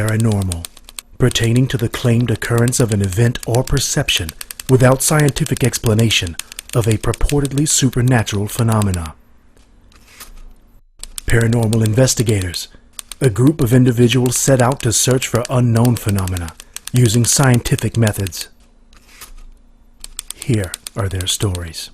Paranormal, pertaining to the claimed occurrence of an event or perception without scientific explanation of a purportedly supernatural phenomena. Paranormal investigators, a group of individuals set out to search for unknown phenomena using scientific methods. Here are their stories.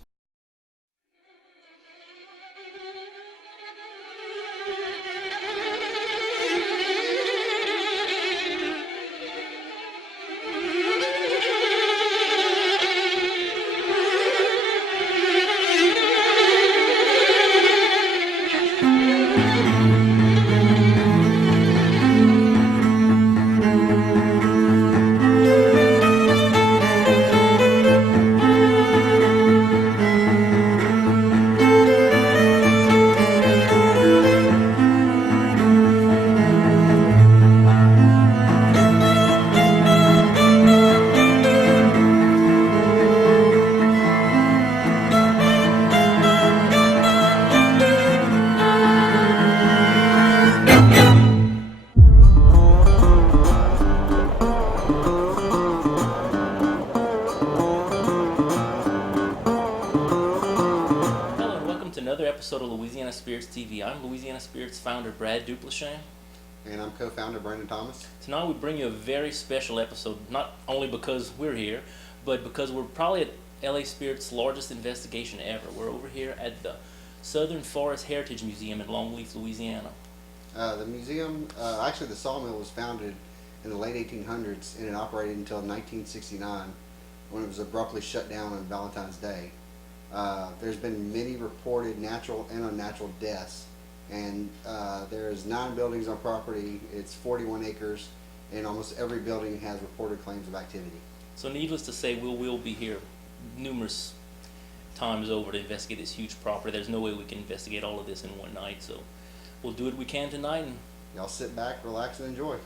Another episode of Louisiana Spirits TV. I'm Louisiana Spirits founder Brad Duplichet. And I'm co-founder Brandon Thomas. Tonight we bring you a very special episode, not only because we're here, but because we're probably at LA Spirits' largest investigation ever. We're over here at the Southern Forest Heritage Museum in Longleaf, Louisiana. The museum, actually the sawmill was founded in the late 1800s and it operated until 1969 when it was abruptly shut down on Valentine's Day. There's been many reported natural and unnatural deaths, and there's 9 buildings on property. It's 41 acres, and almost every building has reported claims of activity. So needless to say, we'll be here numerous times over to investigate this huge property. There's no way we can investigate all of this in one night, so we'll do what we can tonight. And y'all sit back, relax, and enjoy.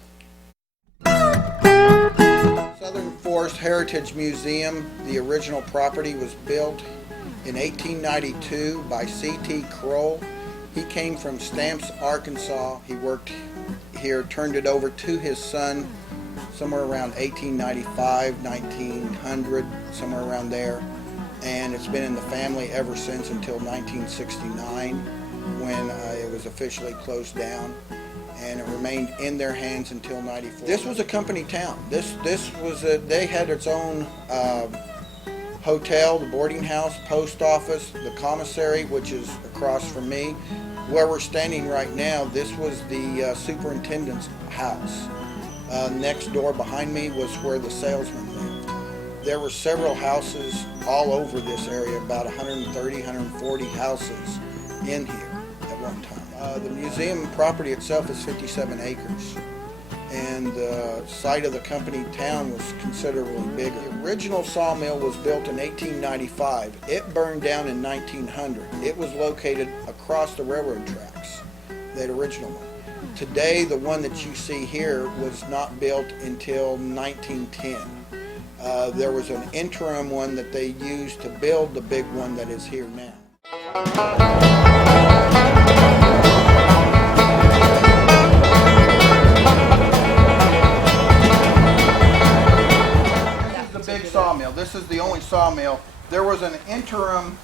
Southern Forest Heritage Museum, the original property was built in 1892 by C.T. Kroll. He came from Stamps, Arkansas. He worked here, turned it over to his son somewhere around 1895, 1900, somewhere around there. And it's been in the family ever since until 1969 when it was officially closed down. And it remained in their hands until 94. This was a company town. This was they had its own hotel, the boarding house, post office, the commissary, which is across from me. Where we're standing right now, this was the superintendent's house. Next door behind me was where the salesman lived. There were several houses all over this area, about 130, 140 houses in here at one time. The museum property itself is 57 acres. And the site of the company town was considerably bigger. The original sawmill was built in 1895. It burned down in 1900. It was located across the railroad tracks, that original one. Today, the one that you see here was not built until 1910. There was an interim one that they used to build the big one that is here now. Sawmill. This is the only sawmill. There was an interim.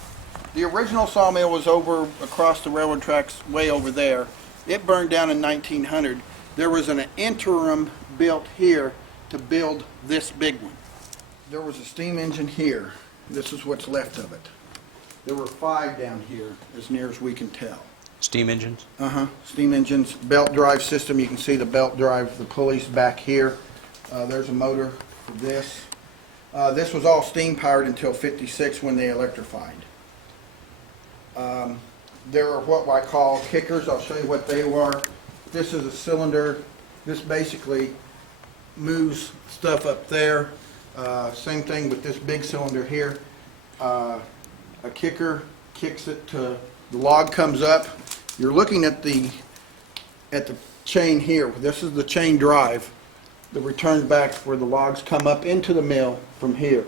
The original sawmill was over across the railroad tracks way over there. It burned down in 1900. There was an interim built here to build this big one. There was a steam engine here. This is what's left of it. There were 5 down here as near as we can tell. Steam engines? Steam engines, belt drive system. You can see the belt drive, the pulleys back here. There's a motor for this. This was all steam powered until '56 when they electrified. There are what I call kickers. I'll show you what they were. This is a cylinder. This basically moves stuff up there. Same thing with this big cylinder here. A kicker kicks it to the log comes up. You're looking at the chain here. This is the chain drive. The return back where the logs come up into the mill from here,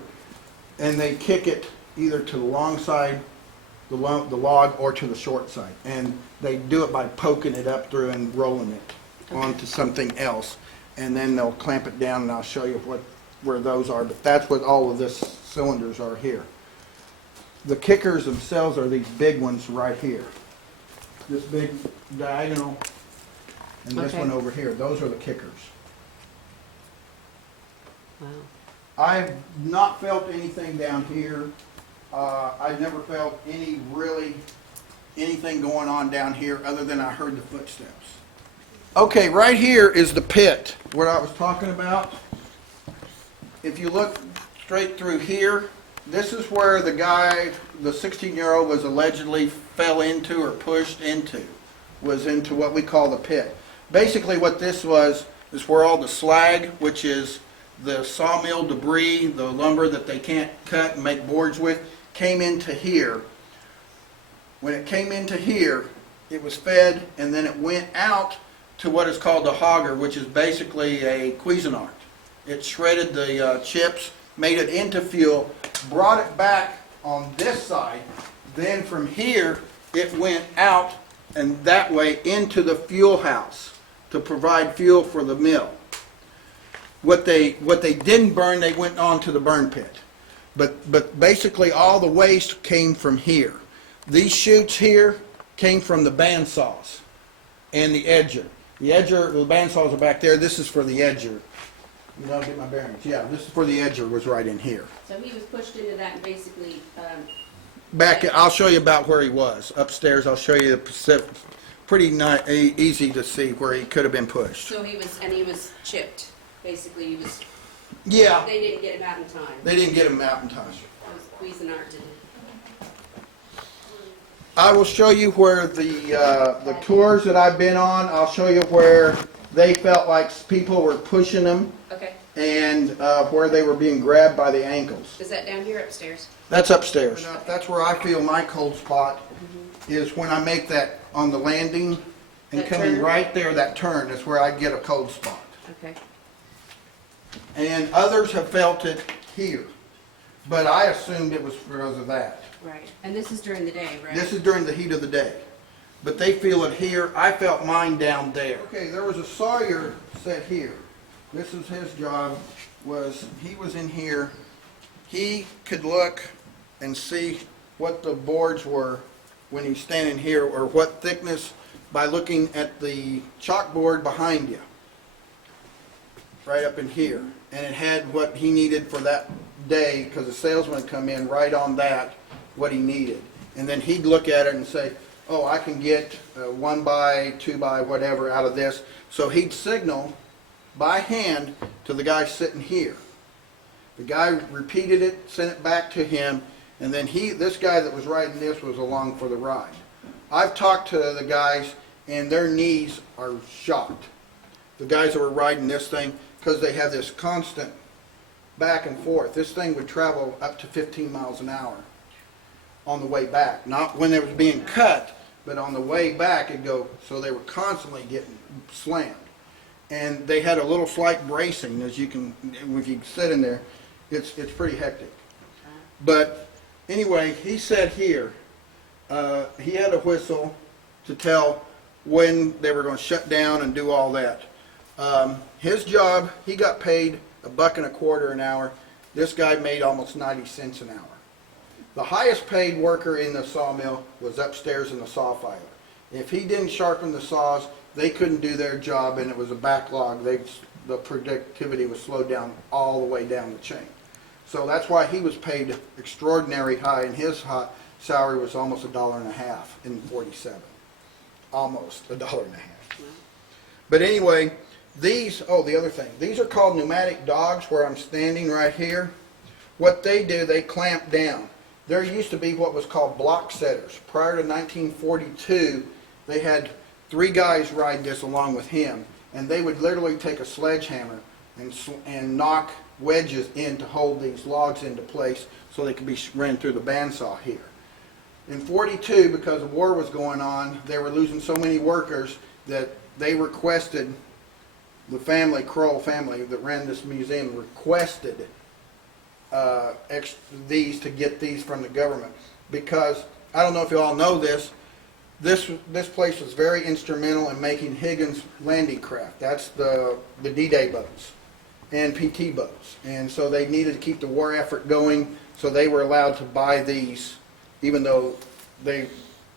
and they kick it either to the long side, the log, or to the short side, and they do it by poking it up through and rolling it onto something else, and then they'll clamp it down, and I'll show you where those are. But that's what all of this cylinders are here. The kickers themselves are these big ones right here. This big diagonal and this Okay. one over here. Those are the kickers. Wow. I've not felt anything down here. I've never felt anything going on down here other than I heard the footsteps. Okay, right here is the pit, what I was talking about. If you look straight through here, this is where the guy, the 16-year-old, was allegedly fell into or pushed into, was into what we call the pit. Basically what this was is where all the slag, which is the sawmill debris, the lumber that they can't cut and make boards with, came into here. When it came into here, it was fed and then it went out to what is called a hogger, which is basically a Cuisinart. It shredded the chips, made it into fuel, brought it back on this side. Then from here, it went out and that way into the fuel house to provide fuel for the mill. What they didn't burn, they went on to the burn pit. But basically all the waste came from here. These chutes here came from the bandsaws and the edger. The bandsaws are back there. This is for the edger. You know, get my bearings. Yeah, this is for the edger, was right in here. So he was pushed into that and basically, Back, I'll show you about where he was. Upstairs, I'll show you pretty easy to see where he could have been pushed. so he was chipped. Basically, he was, Yeah, they didn't get him out in time. they didn't get him out in time. It was Cuisinart did it. I will show you where the tours that I've been on, I'll show you where they felt like people were pushing them Okay. and where they were being grabbed by the ankles. Is that down here upstairs? That's upstairs. That's where I feel my cold spot is when I make that on the landing and That coming turn? right there, that turn is where I get a cold spot. Okay. And others have felt it here, but I assumed it was because of that. Right. And this is during the day, right? This is during the heat of the day. But they feel it here. I felt mine down there. Okay, there was a sawyer set here. This is his job, he was in here. He could look and see what the boards were when he's standing here, or what thickness, by looking at the chalkboard behind you. Right up in here. And it had what he needed for that day, because the salesman would come in right on that, what he needed. And then he'd look at it and say, oh, I can get 1 by, 2 by, whatever out of this. So he'd signal by hand to the guy sitting here. The guy repeated it, sent it back to him, and then this guy that was riding this was along for the ride. I've talked to the guys, and their knees are shot. The guys that were riding this thing, because they have this constant back and forth. This thing would travel up to 15 miles an hour on the way back. Not when it was being cut, but on the way back it'd go, so they were constantly getting slammed. And they had a little slight bracing, as you can, if you sit in there, it's pretty hectic. But anyway, he said here, he had a whistle to tell when they were going to shut down and do all that. His job, he got paid $1.25 an hour. This guy made almost 90 cents an hour. The highest paid worker in the sawmill was upstairs in the saw filer. If he didn't sharpen the saws, they couldn't do their job, and it was a backlog. The productivity was slowed down all the way down the chain. So that's why he was paid extraordinary high, and his salary was almost $1.50 in '47. Almost $1.50. But anyway, the other thing, these are called pneumatic dogs, where I'm standing right here. What they do, they clamp down. There used to be what was called block setters. Prior to 1942, they had 3 guys ride this along with him, and they would literally take a sledgehammer and knock wedges in to hold these logs into place so they could be ran through the bandsaw here. In '42, because the war was going on, they were losing so many workers that they requested, the Kroll family that ran this museum requested these to get these from the government, because I don't know if you all know this, This place was very instrumental in making Higgins landing craft. That's the D-Day boats and PT boats. And so they needed to keep the war effort going, so they were allowed to buy these, even though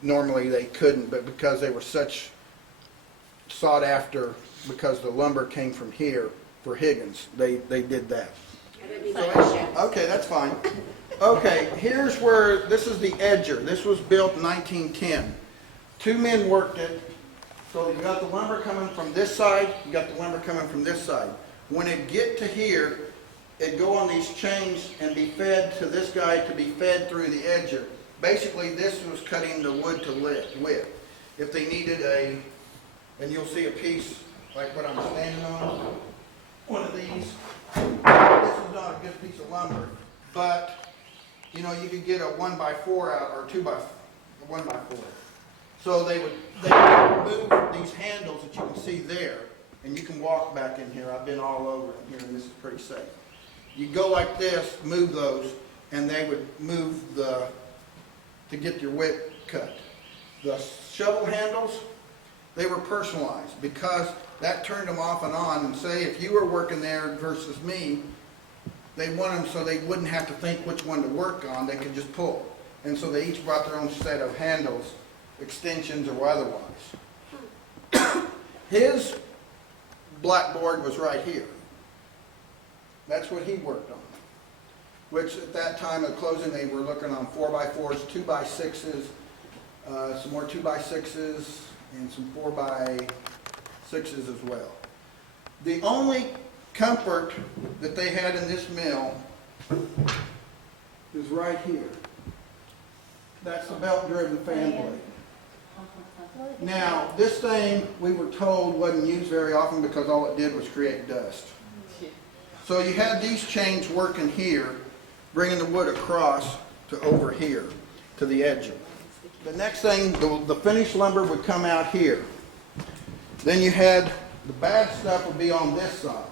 normally they couldn't, but because they were such sought after, because the lumber came from here for Higgins, they did that. I didn't mean to push you. Okay, that's fine. Okay, here's where, this is the edger. This was built in 1910. 2 men worked it. So you got the lumber coming from this side, you got the lumber coming from this side. When it get to here, it'd go on these chains and be fed to this guy to be fed through the edger. Basically, this was cutting the wood to width. If they needed and you'll see a piece like what I'm standing on, one of these. This is not a good piece of lumber, but you know, you could get a 1x4 out, or 1x4. So they would move these handles that you can see there, and you can walk back in here. I've been all over in here, and this is pretty safe. You go like this, move those, and they would move to get your width cut. The shovel handles, they were personalized because that turned them off and on. And say if you were working there versus me, they want them so they wouldn't have to think which one to work on. They could just pull. And so they each brought their own set of handles, extensions or otherwise. His blackboard was right here. That's what he worked on. Which at that time of closing, they were looking on 4x4s, 2x6s, some more 2x6s, and some 4x6s as well. The only comfort that they had in this mill is right here. That's the belt-driven fan blade. Now, this thing, we were told, wasn't used very often because all it did was create dust. So you had these chains working here, bringing the wood across to over here, to the edge. The next thing, the finished lumber would come out here. Then you had, the bad stuff would be on this side.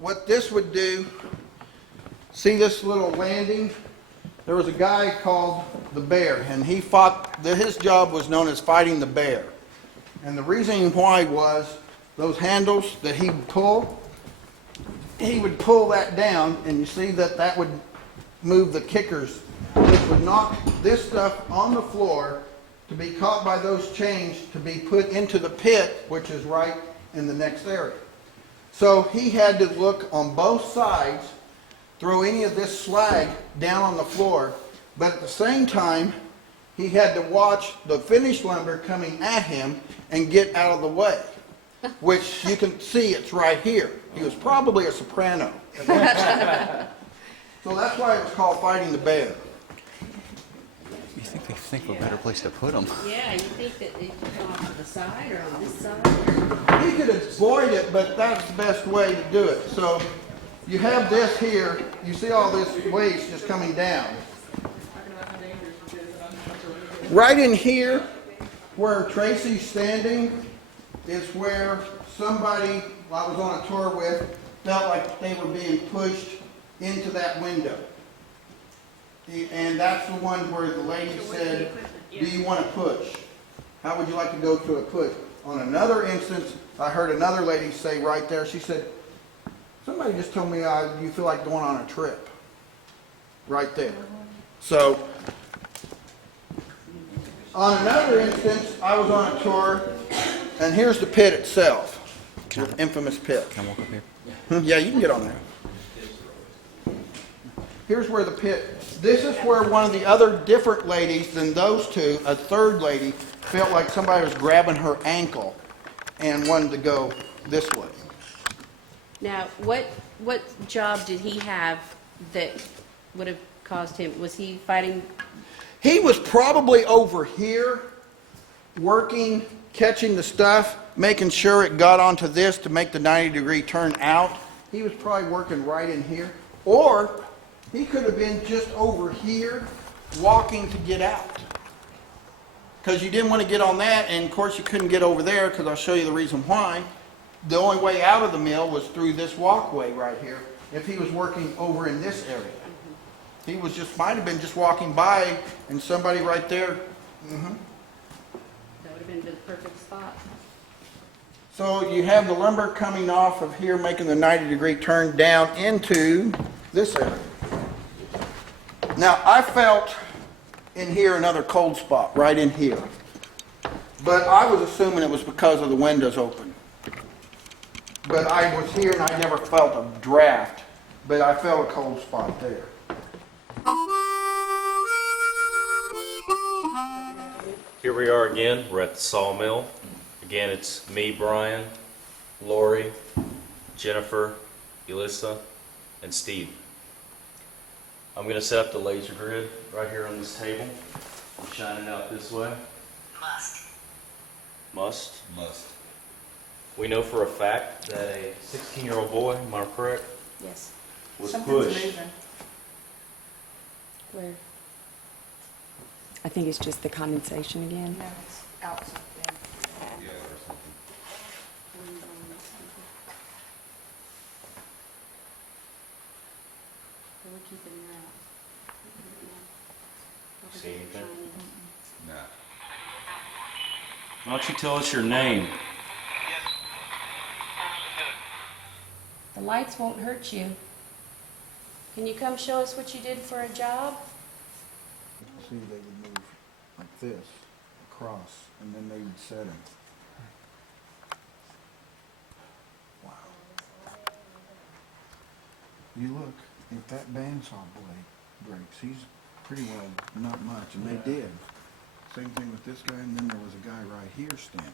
What this would do, see this little landing? There was a guy called the Bear, and he fought, his job was known as fighting the bear. And the reason why was those handles that he would pull that down, and you see that would move the kickers, which would knock this stuff on the floor to be caught by those chains to be put into the pit, which is right in the next area. So he had to look on both sides, throw any of this slag down on the floor, but at the same time, he had to watch the finished lumber coming at him and get out of the way, which you can see it's right here. He was probably a soprano. So that's why it was called Fighting the Bear. You think they think of a better place to put them? Yeah, you think that they should come off the side or on this side? You could avoid it, but that's the best way to do it. So you have this here, you see all this waste just coming down. Right in here, where Tracy's standing, is where somebody I was on a tour with felt like they were being pushed into that window. And that's the one where the lady said, do you want to push? How would you like to go to a push? On another instance, I heard another lady say right there, she said, somebody just told me you feel like going on a trip. Right there. So, on another instance, I was on a tour, and here's the pit itself. The infamous pit. Can I walk up here? Yeah, you can get on there. Here's where the pit, this is where one of the other different ladies than those two, a third lady, felt like somebody was grabbing her ankle and wanted to go this way. Now, what job did he have that would have caused him, was he fighting? He was probably over here working, catching the stuff, making sure it got onto this to make the 90-degree turn out. He was probably working right in here. Or he could have been just over here walking to get out. Because you didn't want to get on that, and of course you couldn't get over there, because I'll show you the reason why. The only way out of the mill was through this walkway right here, if he was working over in this area. He was just, might have been just walking by and somebody right there. That would have been the perfect spot. So you have the lumber coming off of here, making the 90-degree turn down into this area. Now, I felt in here another cold spot, right in here. But I was assuming it was because of the windows open. But I was here and I never felt a draft, but I felt a cold spot there. Here we are again. We're at the sawmill. Again, it's me, Brian, Lori, Jennifer, Elissa, and Steve. I'm going to set up the laser grid right here on this table and shine it out this way. Must? Must. We know for a fact that a 16-year-old boy, am I correct, Yes. was Something's pushed. moving. Where? I think it's just the condensation again. No, it's out something. We're keeping it out. See anything? Why don't you tell us your name? The lights won't hurt you. Can you come show us what you did for a job? See, they would move like this, across, and then they would set him. Wow. You look, if that bandsaw blade breaks, he's pretty well not much, and they did. Same thing with this guy, and then there was a guy right here standing,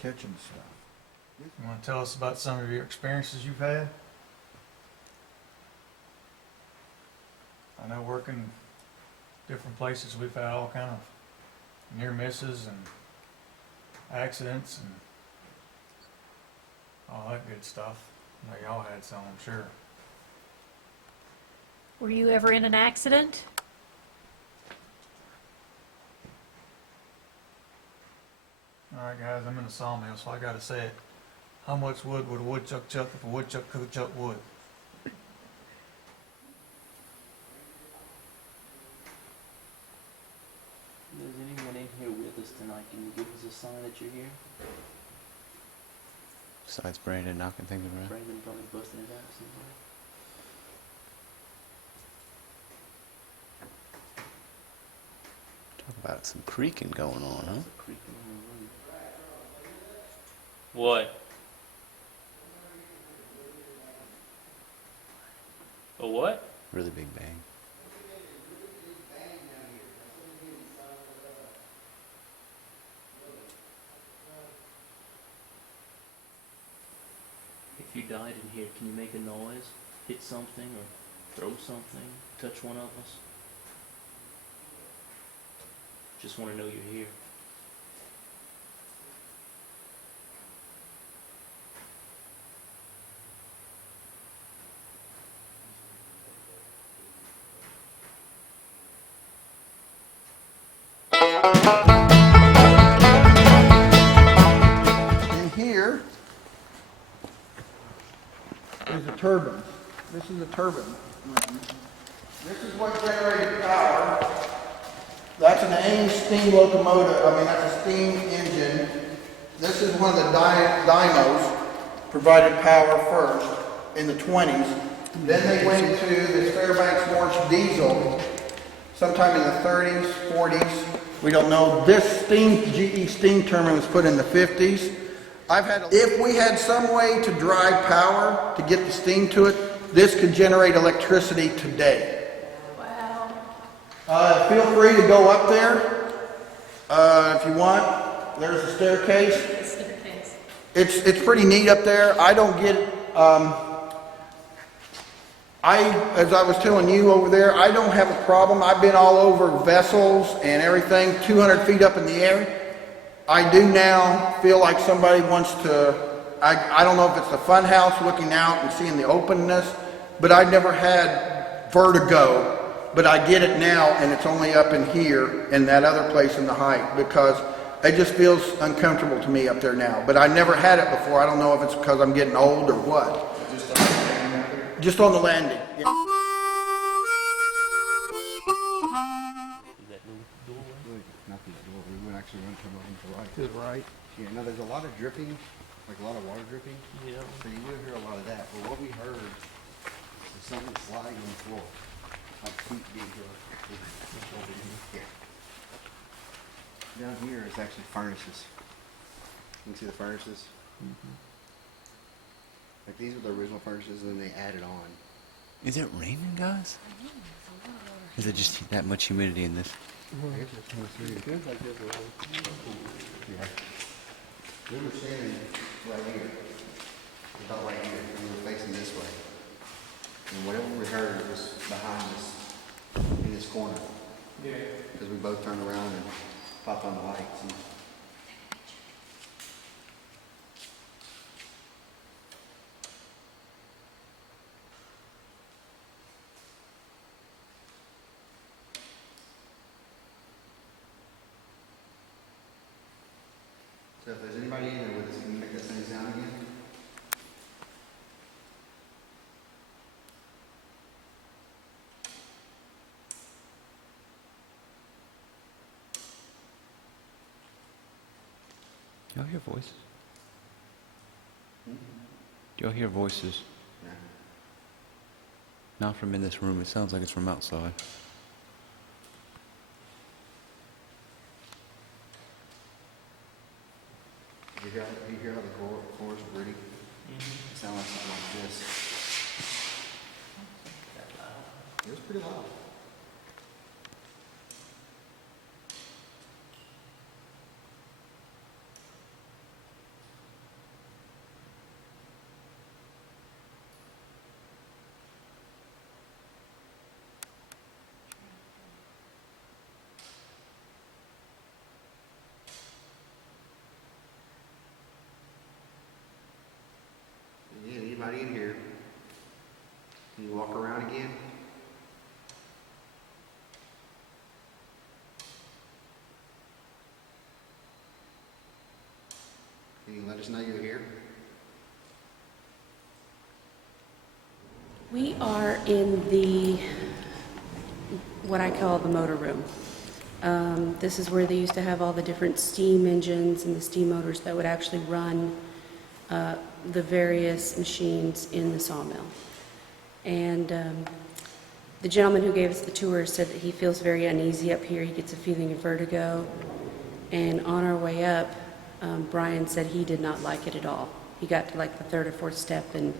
catching stuff. You want to tell us about some of your experiences you've had? I know working different places, we've had all kind of near misses and accidents and all that good stuff. I know y'all had some, I'm sure. Were you ever in an accident? All right, guys, I'm in a sawmill, so I got to say it. How much wood would a woodchuck chuck if a woodchuck could chuck wood? Is anyone in here with us tonight? Can you give us a sign that you're here? Besides Brandon knocking things around. Brandon probably busting it out somewhere. Talk about some creaking going on, huh? There's a creaking in the room. What? A what? Really big bang. If you died in here, can you make a noise? Hit something or throw something? Touch one of us? Just want to know you're here. In here is a turbine. This is a turbine. This is what generated power. That's an Ames steam locomotive. That's a steam engine. This is one of the dynamos provided power first in the 20s. Then they went to this Fairbanks Morse diesel sometime in the 30s, 40s. We don't know. This GE steam turbine was put in the 50s. If we had some way to drive power to get the steam to it, this could generate electricity today. Wow. Feel free to go up there if you want. There's a staircase. It's pretty neat up there. I don't get as I was telling you over there, I don't have a problem. I've been all over vessels and everything, 200 feet up in the air. I do now feel like somebody wants to, I don't know if it's the fun house looking out and seeing the openness, but I never had vertigo. But I get it now, and it's only up in here and that other place in the height because it just feels uncomfortable to me up there now. But I never had it before. I don't know if it's because I'm getting old or what. Just on the landing. Yeah. Right. Yeah, no, there's a lot of dripping, like a lot of water dripping. Yeah. So you will hear a lot of that. But what we heard is something sliding on the floor, like feet being dragged. Yeah. Down here is actually furnaces. You can see the furnaces. Like these were the original furnaces, and then they added on. Is it raining, guys? Is it just that much humidity in this? Yeah. We were standing right here, about right here, and we were facing this way. And whatever we heard was behind us, in this corner. Yeah. Because we both turned around and popped on the lights. And so if there's anybody in there with us, can you make that same sound again? Do y'all hear voices? Do y'all hear voices? Yeah. Not from in this room. It sounds like it's from outside. You hear how the chorus breathing? It sounded like something like this. It was pretty loud. Again, anybody in here? Can you walk around again? Can you let us know you're here? We are in the, what I call the motor room. This is where they used to have all the different steam engines and the steam motors that would actually run the various machines in the sawmill. And the gentleman who gave us the tour said that he feels very uneasy up here. He gets a feeling of vertigo. And on our way up, Brian said he did not like it at all. He got to like the third or fourth step and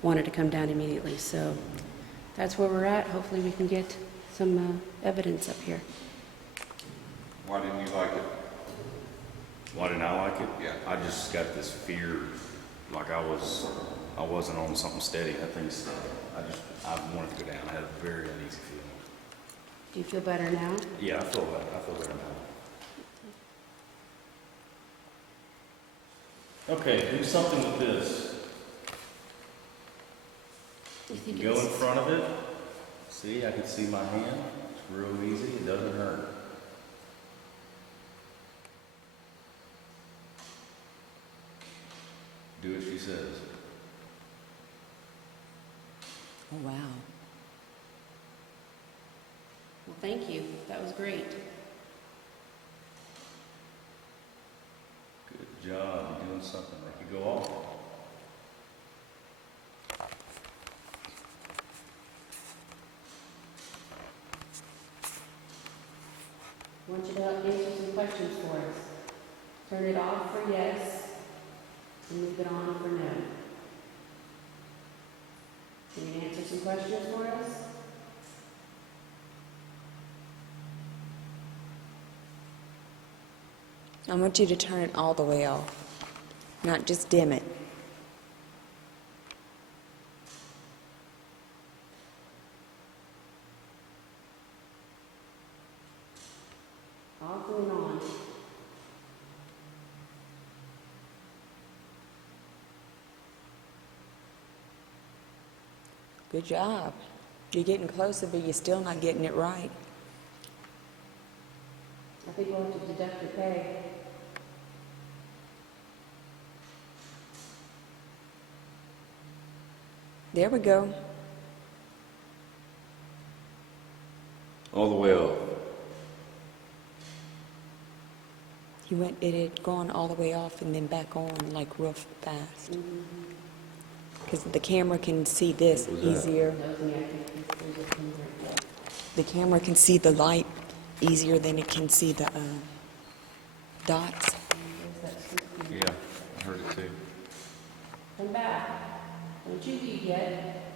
wanted to come down immediately. So that's where we're at. Hopefully we can get some evidence up here. Why didn't you like it? Why didn't I like it? Yeah. I just got this fear, like I wasn't on something steady. I think I wanted to go down. I had a very uneasy feeling. Do you feel better now? Yeah, I feel better. I feel better now. Okay, do something with this. Do you think Go in it's... front of it. See, I can see my hand. It's real easy. It doesn't hurt. Do what she says. Oh, wow. Well, thank you. That was great. Good job. You're doing something. Make it go off. I want you to answer some questions for us. Turn it off for yes, and move it on for no. Can you answer some questions for us? I want you to turn it all the way off, not just dim it. Off and on. Good job. You're getting closer, but you're still not getting it right. I think we'll have to deduct your pay. There we go. All the way up. It had gone all the way off and then back on like real fast. Because the camera can see this easier. The camera can see the light easier than it can see the dots. Yeah, I heard it too. Come back. Don't you leave yet.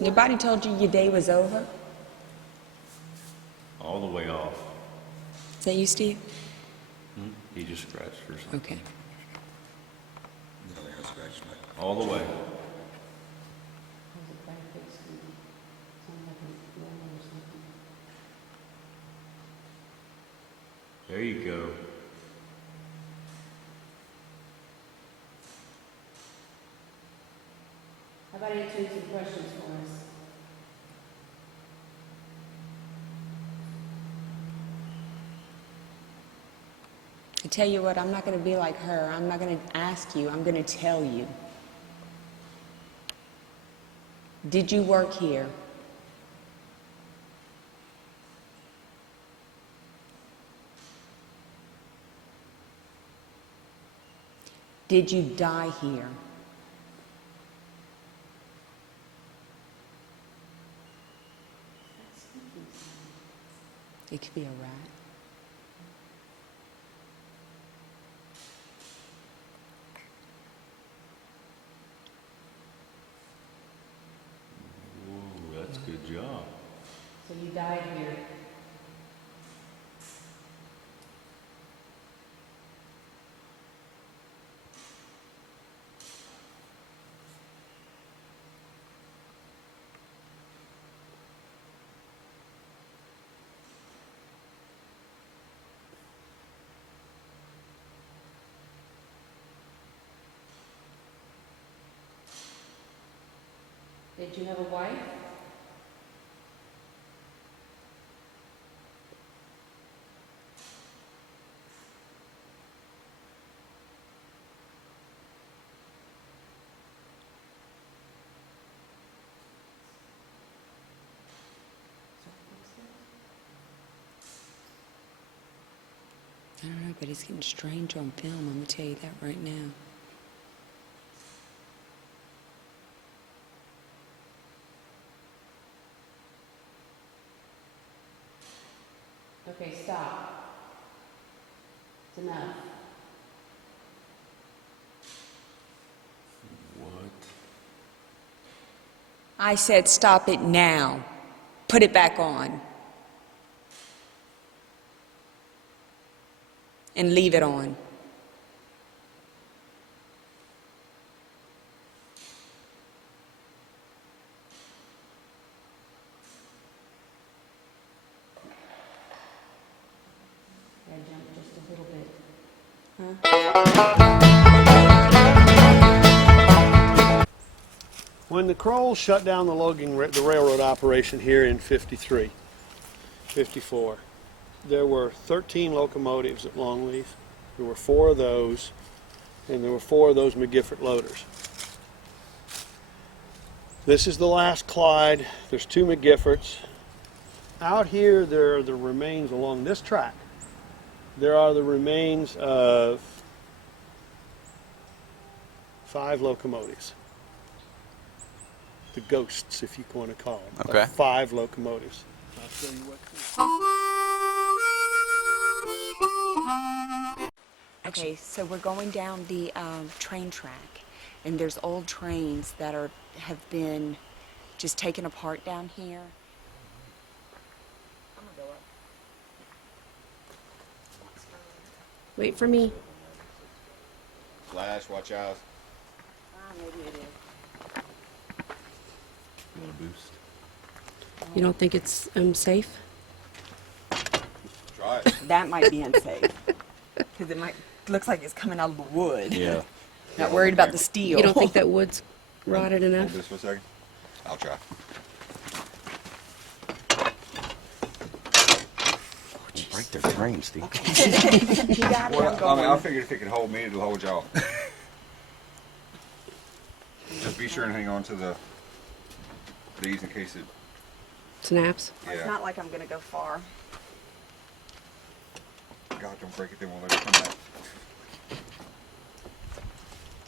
Nobody told you your day was over? All the way off. Is that you, Steve? He just scratched or something. Okay. All the way. There you go. How about answering some questions for us? I tell you what, I'm not going to be like her. I'm not going to ask you. I'm going to tell you. Did you work here? Did you die here? It could be a rat. Whoa, that's a good job. So you died here. Did you have a wife? I don't know, but it's getting strange on film. I'm going to tell you that right now. Okay, stop. It's enough. What? I said stop it now. Put it back on. And leave it on. I jumped just a little bit. When the Crolls shut down the railroad operation here in 53, 54, there were 13 locomotives at Longleaf. There were 4 of those, and there were 4 of those McGiffert loaders. This is the last Clyde. There's 2 McGifferts. Out here, there are the remains along this track. There are the remains of 5 locomotives. The ghosts, if you want to call them. Okay. Of 5 locomotives. I'll show you what. Okay, so we're going down the train track, and there's old trains that have been just taken apart down here. I'm gonna go up. Wait for me. Flash, watch out. Maybe it is. You want a boost? You don't think it's safe? Try it. That might be unsafe. Because it looks like it's coming out of the wood. Yeah. Not worried about the steel. You don't think that wood's rotted Hold enough? this for a second. I'll try. Break their frame, Steve. You got it. I'm going. I figured if it could hold me, it'll hold y'all. Just be sure and hang on to these in case it. Snaps? It's Yeah. not like I'm going to go far. God, don't break it, they won't let it come back.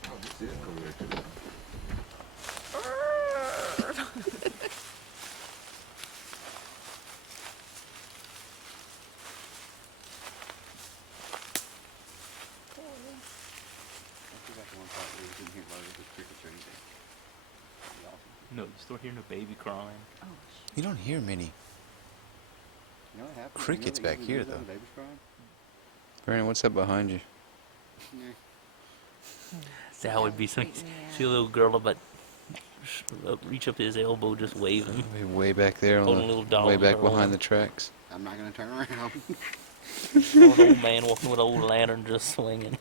Oh, this is cool there too. No, you start hearing a baby crying. You don't hear many crickets back here, though. Brandon, what's up behind you? That would be something. See a little girl about reach up to his elbow, just waving. Way back there, Holding a little doll way in back her behind arm. the tracks. I'm not gonna turn around. Or an old man walking with an old lantern, just swinging.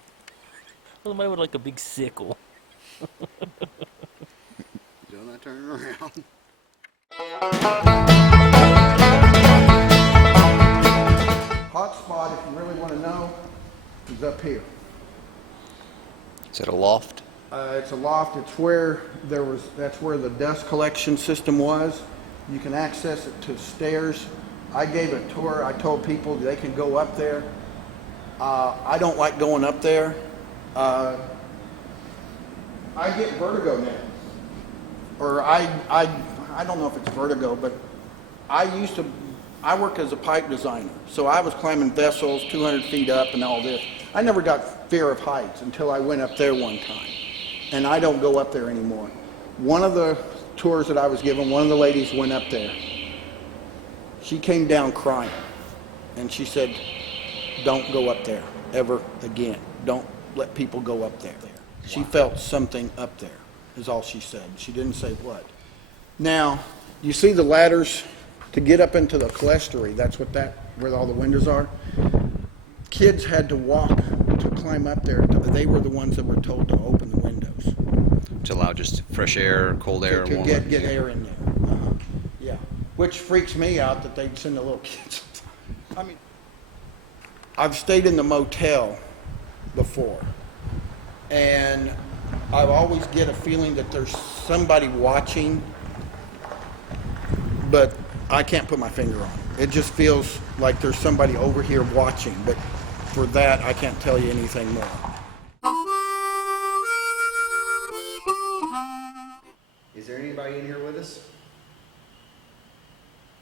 Or somebody with like a big sickle. Still not turning around. Hot spot, if you really want to know, is up here. Is it a loft? It's a loft. It's where that's where the dust collection system was. You can access it to stairs. I gave a tour. I told people they can go up there. I don't like going up there. I get vertigo now. Or I don't know if it's vertigo, but I work as a pipe designer. So I was climbing vessels 200 feet up and all this. I never got fear of heights until I went up there one time. And I don't go up there anymore. One of the tours that I was given, one of the ladies went up there. She came down crying. And she said, don't go up there ever again. Don't let people go up there. She felt something up there, is all she said. She didn't say what. Now, you see the ladders to get up into the clerestory, that's where all the windows are. Kids had to walk to climb up there. They were the ones that were told to open the windows. To allow just fresh air, cold air, To warm get air in there. Yeah. Which freaks me out that they'd send the little kids. I mean, I've stayed in the motel before, and I always get a feeling that there's somebody watching, but I can't put my finger on it. It just feels like there's somebody over here watching, but for that, I can't tell you anything more. Is there anybody in here with us?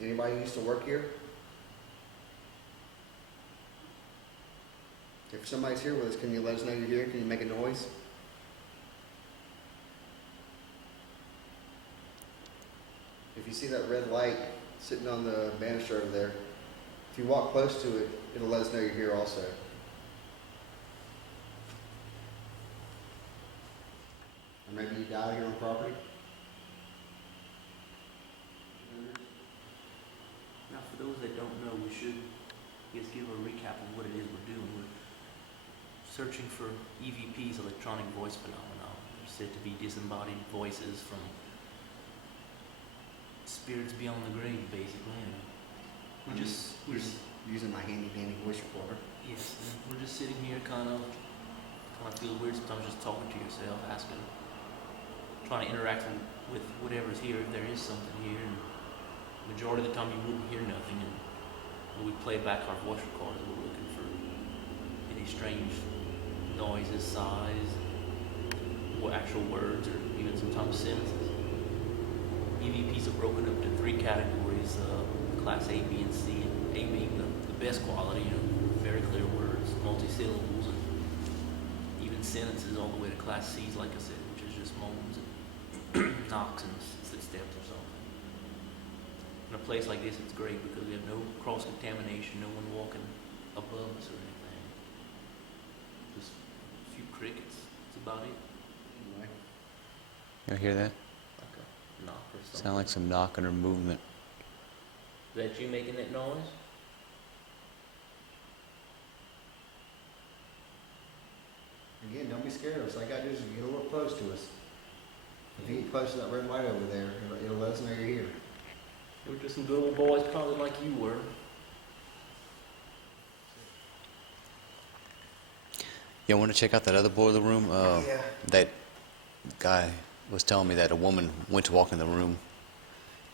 Anybody who used to work here? If somebody's here with us, can you let us know you're here? Can you make a noise? If you see that red light sitting on the banister over there, if you walk close to it, it'll let us know you're here also. Or maybe you died here on property. Now, for those that don't know, we should just give a recap of what it is we're doing. We're searching for EVPs, electronic voice phenomena. They're said to be disembodied voices from spirits beyond the grave, basically. And we're just using my handy dandy voice recorder. Yes, and we're just sitting here, kind of feel weird sometimes, just talking to yourself, asking, trying to interact with whatever's here, if there is something here. And majority of the time, you wouldn't hear nothing. And when we play back our voice recorders, we're looking for any strange noises, sighs, or actual words, or even sometimes sentences. EVPs are broken up into 3 categories: class A, B, and C. And A being the best quality, very clear words, multi-syllables, and even sentences, all the way to class C's, like I said, which is just moans and knocks and footsteps or something. In a place like this, it's great because we have no cross-contamination, no one walking above us or anything. Just a few crickets. That's about it. Anyway. You hear that? Like a knock or something. Sound like some knocking or movement. Is that you making that noise? Again, don't be scared of us. All you gotta do is get a little close to us. If you get close to that red light over there, it'll let us know you're here. We're just some good old boys, probably like you were. You want to check out that other boiler room? Yeah. That guy was telling me that a woman went to walk in the room,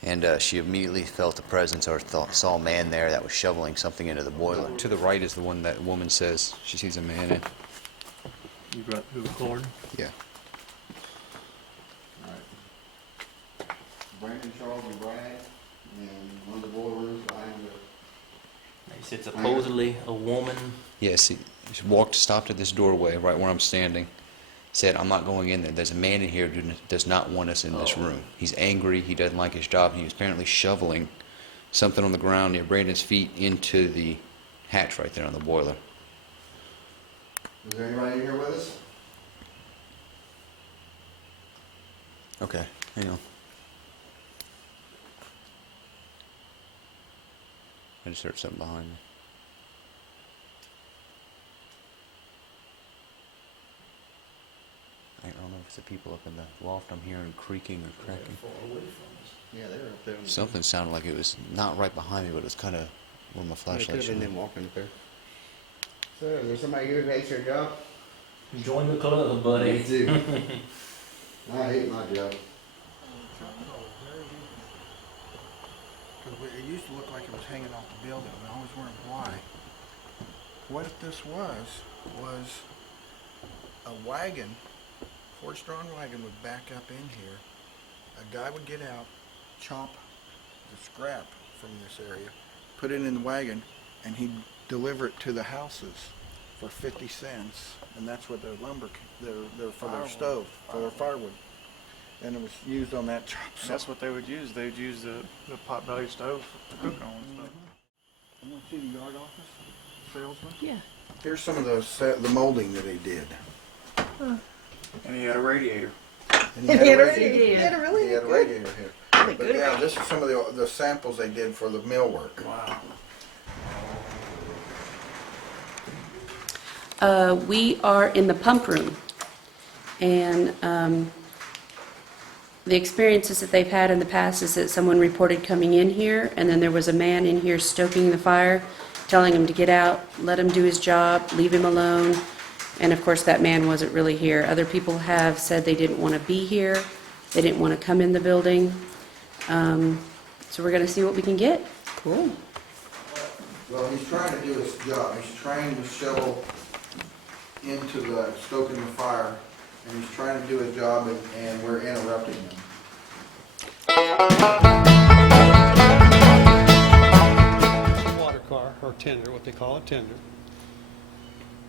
and she immediately felt a presence or saw a man there that was shoveling something into the boiler. To the right is the one that woman says she sees a man in. You got who recording? Yeah. Alright. Brandon, Charles, and Brad, and one of the boiler rooms behind the... He said supposedly a woman. Yes, he stopped at this doorway right where I'm standing. Said, I'm not going in there. There's a man in here who does not want us in this room. He's angry. He doesn't like his job. He was apparently shoveling something on the ground near Brandon's feet into the hatch right there on the boiler. Is there anybody in here with us? Okay, hang on. I just heard something behind me. I don't know if it's the people up in the loft. I'm hearing creaking or cracking. Yeah, they were up there. Something sounded like it was not right behind me, but it was kind of where my It could flashlight have been shone. them walking up there. So, is there somebody here who hates their job? Join the club, buddy. Me too. I hate my job. It used to look like it was hanging off the building, and I always wondered why. What this was a wagon, horse-drawn wagon would back up in here. A guy would get out, chop the scrap from this area, put it in the wagon, and he'd deliver it to the houses for 50 cents. And that's what their lumber, their for their stove, for their firewood. And it was used on that chop saw. That's what they would use. They would use the pot-belly stove to cook on and stuff. You want to see the yard office salesman? Yeah. Here's some of the molding that he did. And he had a radiator. And he had a radiator. He had a really He had a radiator here. But yeah, this is some of the samples they did for the millwork. Wow. We are in the pump room, and the experiences that they've had in the past is that someone reported coming in here, and then there was a man in here stoking the fire, telling him to get out, let him do his job, leave him alone, and of course that man wasn't really here. Other people have said they didn't want to be here, they didn't want to come in the building, so we're going to see what we can get. Cool. Well, he's trying to do his job. He's trying to shovel into the stoking the fire, and he's trying to do his job, and we're interrupting him. Water car, or tender, what they call a tender,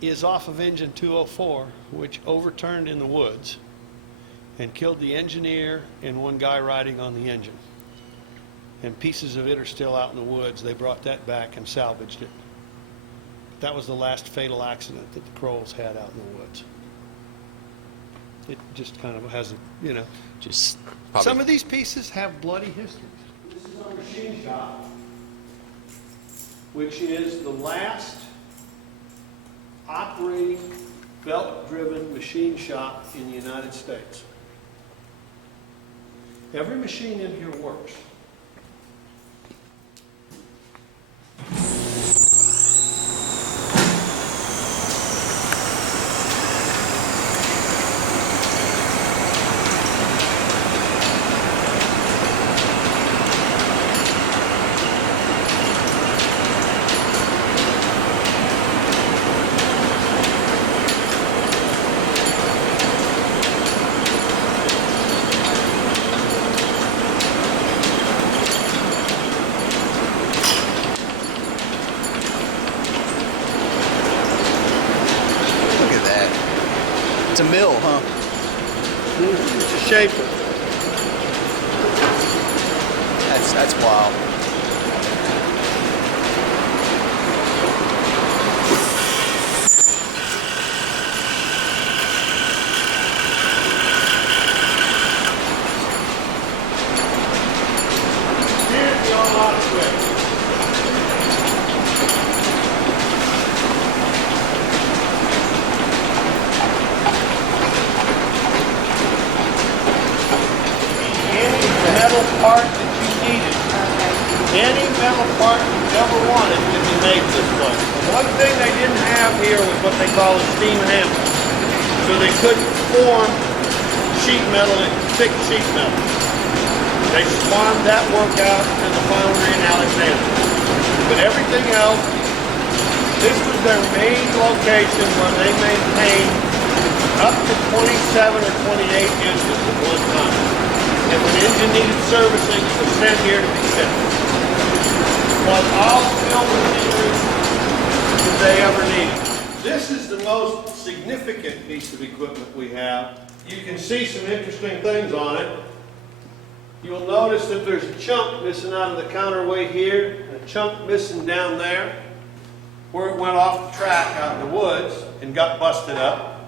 is off of engine 204, which overturned in the woods and killed the engineer and one guy riding on the engine. And pieces of it are still out in the woods. They brought that back and salvaged it. That was the last fatal accident that the Crowells had out in the woods. It just kind of has a, Just some of these pieces have bloody histories. This is our machine shop, which is the last operating belt-driven machine shop in the United States. Every machine in here works. It's a mill, huh? It's a shaper. That's wild. Here's the on-off switch. Metal part that you needed. Any metal part you ever wanted can be made this way. One thing they didn't have here was what they call a steam hammer. So they couldn't form sheet metal and thick sheet metal. They farmed that work out to the foundry in Alexandria. But everything else, this was their main location where they maintained up to 27 or 28 engines at one time. If an engine needed servicing, it was sent here to be fixed. It was all field machinery that they ever needed. This is the most significant piece of equipment we have. You can see some interesting things on it. You'll notice that there's a chunk missing out of the counterweight here, and a chunk missing down there, where it went off the track out in the woods and got busted up.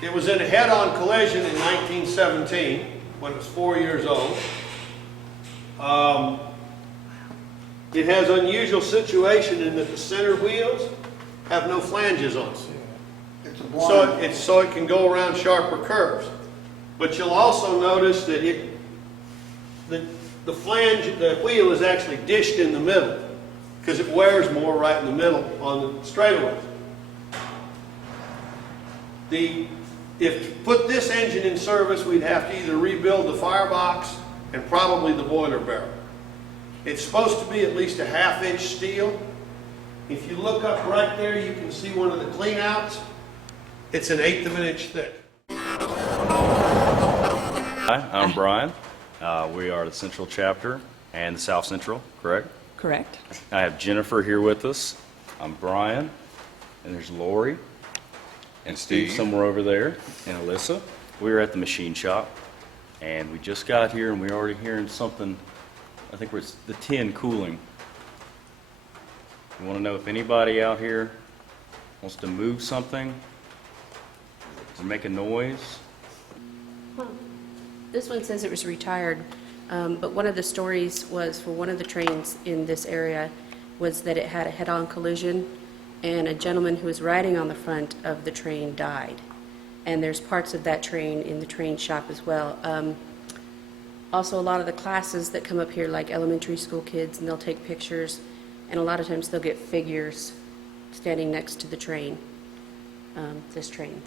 It was in a head-on collision in 1917, when it was 4 years old. It has unusual situation in that the center wheels have no flanges on them. It's a blind. So it can go around sharper curves. But you'll also notice that the flange, the wheel is actually dished in the middle because it wears more right in the middle on the straightaways. If to put this engine in service, we'd have to either rebuild the firebox and probably the boiler barrel. It's supposed to be at least a ½ inch steel. If you look up right there, you can see one of the cleanouts. It's an 1/8 of an inch thick. Hi, I'm Brian. We are the Central Chapter and the South Central, correct? Correct. I have Jennifer here with us. I'm Brian, and there's Lori, And Steve. somewhere over there, and Alyssa. We were at the machine shop, and we just got here, and we're already hearing something. I think it's the tin cooling. We want to know if anybody out here wants to move something or make a noise. This one says it was retired, but one of the stories was for one of the trains in this area was that it had a head-on collision and a gentleman who was riding on the front of the train died. And there's parts of that train in the train shop as well. Also, a lot of the classes that come up here, like elementary school kids, and they'll take pictures, and a lot of times they'll get figures standing next to the train, this train.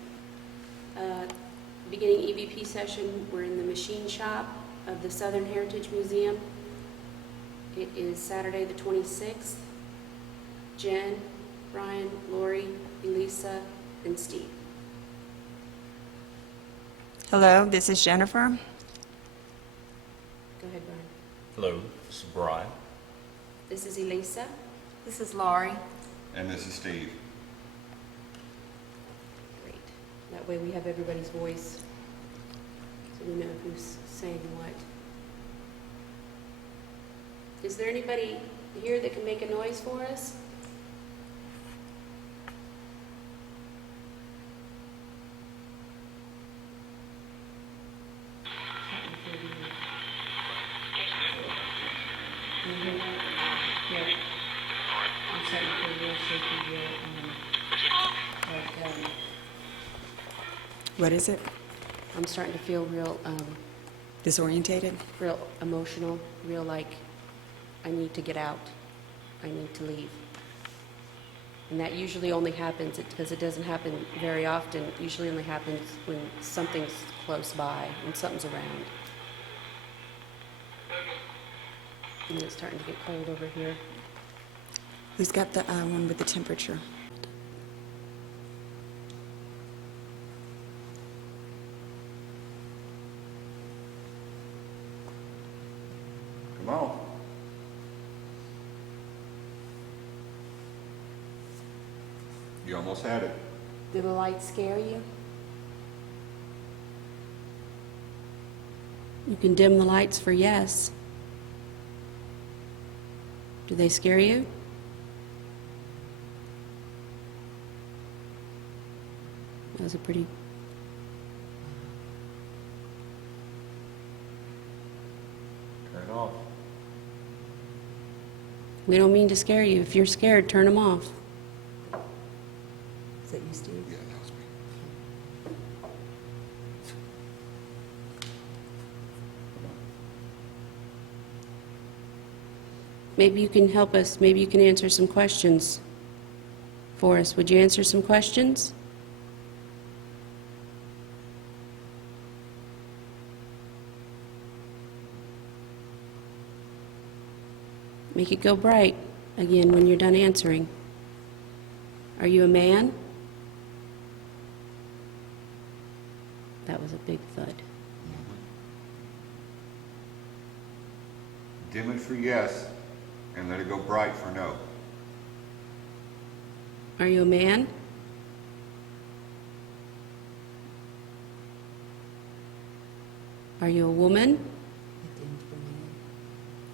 Beginning EVP session, we're in the machine shop of the Southern Heritage Museum. It is Saturday the 26th. Jen, Brian, Lori, Elisa, and Steve. Hello, this is Jennifer. Go ahead, Brian. Hello, this is Brian. This is Elisa. This is Laurie. And this is Steve. Great. That way we have everybody's voice, so we know who's saying what. Is there anybody here that can make a noise for us? What is it? I'm starting to feel real, Disorientated? real emotional, real like I need to get out. I need to leave. And that usually only happens, because it doesn't happen very often, it usually only happens when something's close by, when something's around. And it's starting to get cold over here. Who's got the one with the temperature? Come on. You almost had it. Do the lights scare you? You can dim the lights for yes. Do they scare you? That was a pretty... Turn it off. We don't mean to scare you. If you're scared, turn them off. Is that you, Steve? Yeah, that was me. Maybe you can help us. Maybe you can answer some questions for us. Would you answer some questions? Make it go bright again when you're done answering. Are you a man? That was a big thud. Dim it for yes, and let it go bright for no. Are you a man? Are you a woman? It dimmed for me.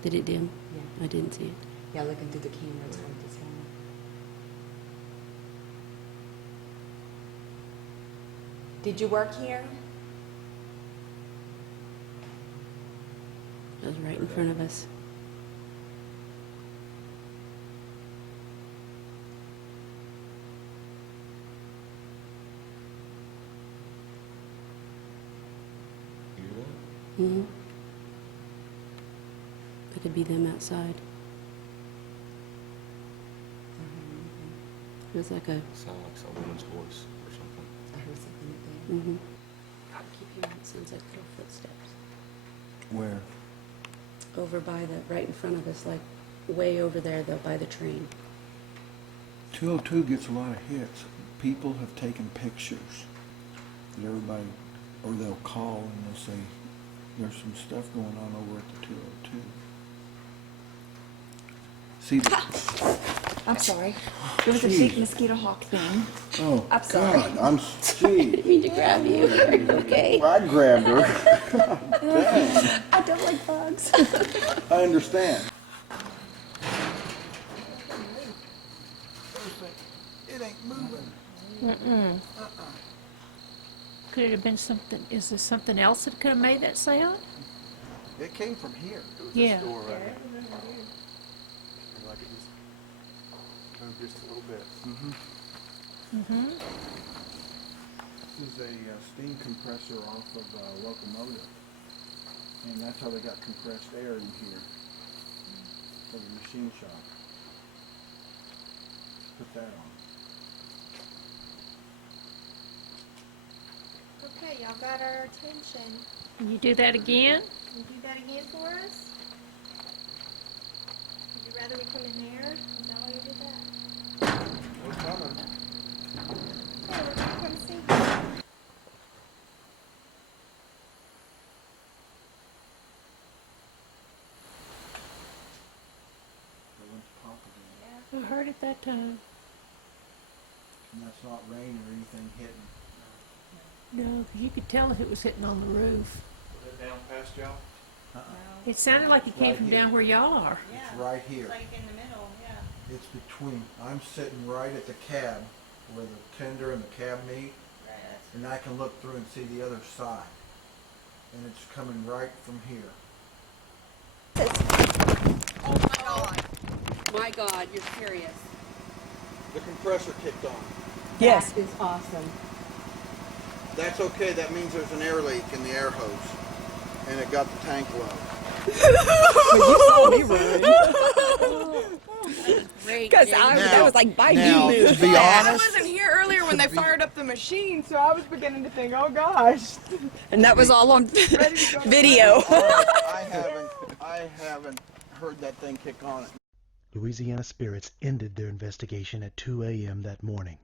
Did it dim? Yeah. I didn't see it. Yeah, looking through the camera, it's hard to tell. Did you work here? It was right in front of us. Mm-hmm. It could be them outside. It was like a... Sound like some woman's voice or something. I heard something up there. Mm-hmm. I keep hearing it sounds like little footsteps. Where? Over by the, right in front of us, like way over there though, by the train. 202 gets a lot of hits. People have taken pictures. And everybody, or they'll call and they'll say, there's some stuff going on over at the 202. See the... I'm sorry. There was a Jeez. big mosquito hawk thing. Oh, I'm sorry. God, I'm... I Gee, didn't mean to grab you. Are you okay? I grabbed her. Dang, I don't like bugs. I understand. It ain't moving. Could it have been something, is there something else that could have made that sound? It came from here. Yeah. Door right here. Like it just moved just a little bit. Mm-hmm. This is a steam compressor off of a locomotive. And that's how they got compressed air in here for the machine shop. Put that on. Okay, y'all got our attention. Can you do that again? Can you do that again for us? Would you rather we come in there? Is that why you did that? We're coming. Hey, we're gonna come see you. That one's popping. I heard it that time. And that's not rain or anything hitting. No, 'cause you could tell if it was hitting on the roof. Was it down past y'all? It sounded like it came Right from here. down where y'all are. It's right here. Like in the middle, yeah. It's between, I'm sitting right at the cab where the tender and the cab meet, Right, that's and I can look through and see the other side. And it's coming right from here. Oh my God. My God, you're serious. The compressor kicked on. Yes. That is awesome. That's okay, that means there's an air leak in the air hose. And it got the tank low. You saw me run. Great. Because James. that was like biting Now, me. to be I honest, wasn't here earlier when they fired up the machine, so I was beginning to think, oh gosh. And that was all on Ready to go to video. I haven't heard that thing kick on it. Louisiana Spirits ended their investigation at 2 a.m. that morning.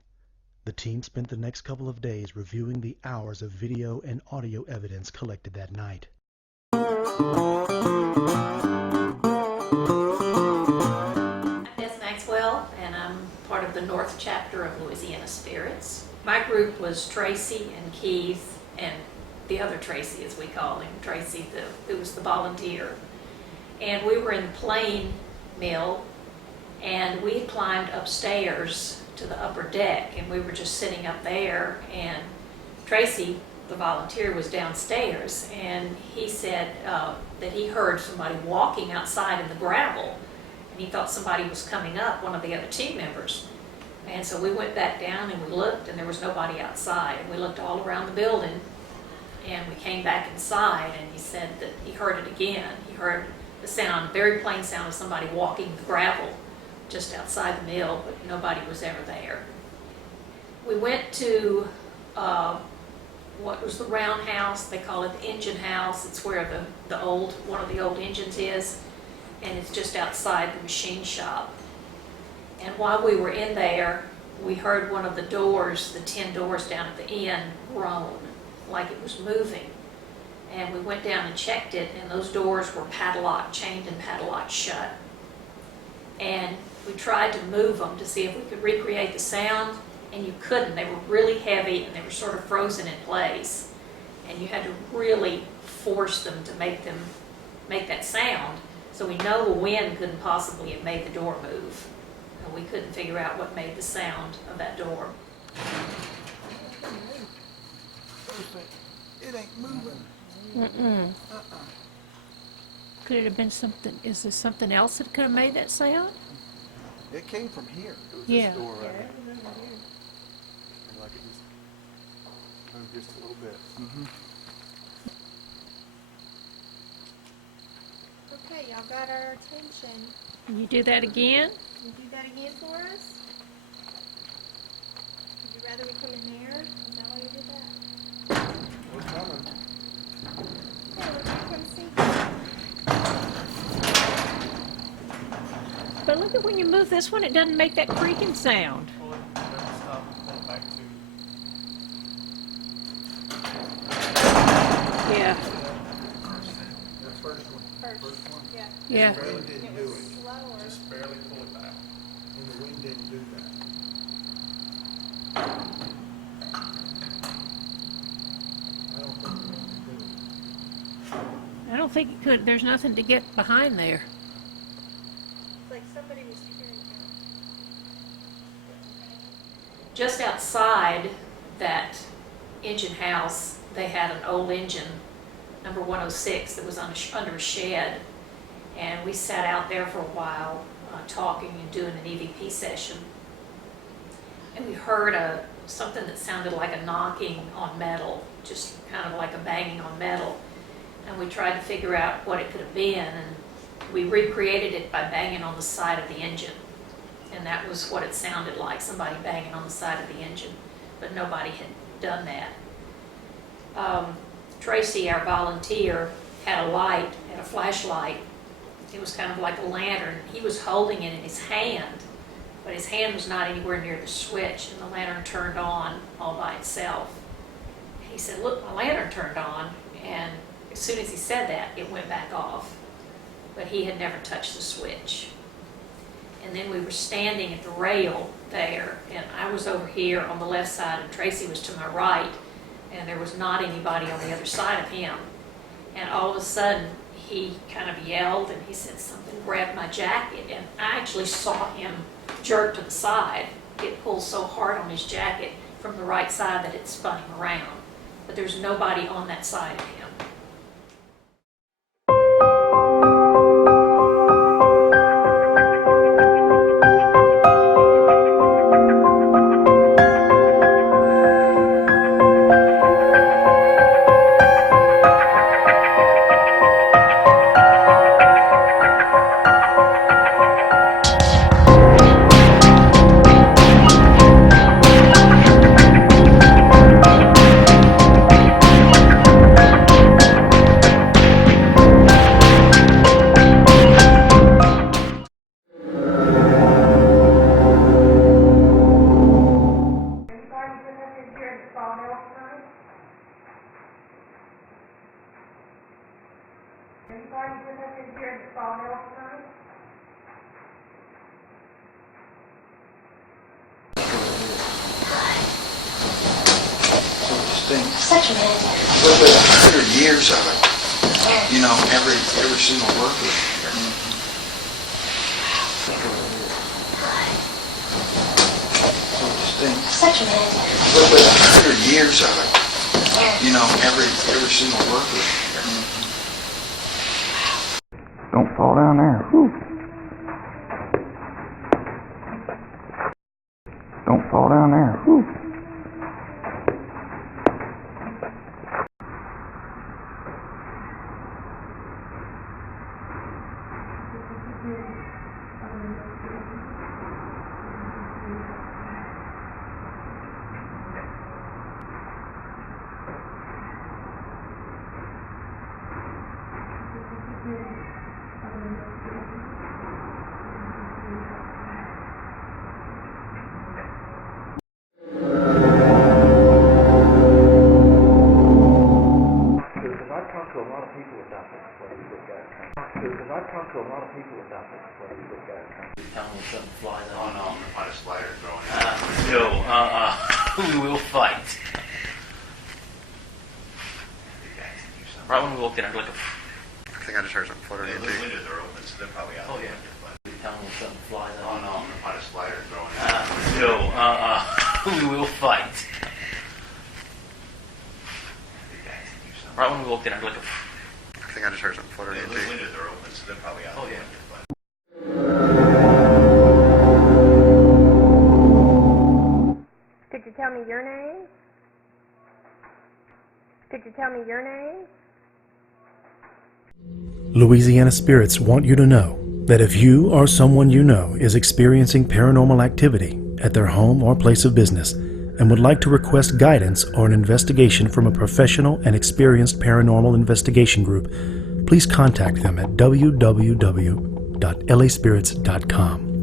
The team spent the next couple of days reviewing the hours of video and audio evidence collected that night. I'm Beth Maxwell, and I'm part of the North Chapter of Louisiana Spirits. My group was Tracy and Keith and the other Tracy, as we call him, Tracy, who was the volunteer. And we were in the plane mill, and we had climbed upstairs to the upper deck, and we were just sitting up there, and Tracy, the volunteer, was downstairs, and he said that he heard somebody walking outside in the gravel, and he thought somebody was coming up, one of the other team members. And so we went back down and we looked, and there was nobody outside. And we looked all around the building, and we came back inside, and he said that he heard it again. He heard the sound, very plain sound of somebody walking the gravel just outside the mill, but nobody was ever there. We went to what was the roundhouse. They call it the engine house. It's where the one of the old engines is. and it's just outside the machine shop. And while we were in there, we heard one of the doors, the 10 doors down at the end, groan, like it was moving. And we went down and checked it, and those doors were padlocked, chained and padlocked shut. And we tried to move them to see if we could recreate the sound, and you couldn't. They were really heavy, and they were sort of frozen in place. And you had to really force them to make that sound. So we know the wind couldn't possibly have made the door move. And we couldn't figure out what made the sound of that door. It ain't moving. Mm-mm. Could it have been something, is there something else that could have made that sound? It came from here. It was Yeah. this door right here. Like it just moved just a little bit. Okay, y'all got our attention. Can you do that again? Can you do that again for us? Would you rather we come in there? Is that why you did that? We're coming. Yeah, let's come see. But look at when you move this one, it doesn't make that creaking sound. Pull it, let it stop, and pull it back to. Yeah. The first one. First one. Yeah. Yeah. The wind didn't do it. Slower. Just barely pull it back. And the wind didn't do that. I don't think the wind can do it. I don't think it could. There's nothing to get behind there. It's like somebody was carrying out. Just outside that engine house, they had an old engine, number 106, that was under a shed. And we sat out there for a while talking and doing an EVP session. And we heard something that sounded like a knocking on metal, just kind of like a banging on metal. And we tried to figure out what it could have been, and we recreated it by banging on the side of the engine. And that was what it sounded like, somebody banging on the side of the engine. But nobody had done that. Tracy, our volunteer, had a light, had a flashlight. It was kind of like a lantern. He was holding it in his hand, but his hand was not anywhere near the switch, and the lantern turned on all by itself. He said, "Look, my lantern turned on," and as soon as he said that, it went back off. But he had never touched the switch. And then we were standing at the rail there, and I was over here on the left side, and Tracy was to my right, and there was not anybody on the other side of him. And all of a sudden, he kind of yelled, and he said something, grabbed my jacket, and I actually saw him jerk to the side. It pulled so hard on his jacket from the right side that it spun him around. But there's nobody on that side of him. Such a man. But 100 years of it. You know, every single worker. So distinct. Such a man. But 100 years of it. You know, every single worker. Don't fall down there. Whew. Don't fall down there. Whew. I've talked to a lot of people about this place, but tell me when something flies out. Oh no, I'm gonna find a slider and throw it in. No, we will fight. Right when we walked in, I was like, I think I just heard something fluttering in The too. windows are open, so they're probably out. oh yeah. Tell me when something flies out. Oh no, I'm gonna find a slider and throw it in. No, we will fight. Right when we walked in, I was like, I think I just heard something fluttering in The too. windows are open, so they're probably out. oh yeah. Could you tell me your name? Could you tell me your name? Louisiana Spirits want you to know that if you or someone you know is experiencing paranormal activity at their home or place of business and would like to request guidance or an investigation from a professional and experienced paranormal investigation group, please contact them at www.laspirits.com.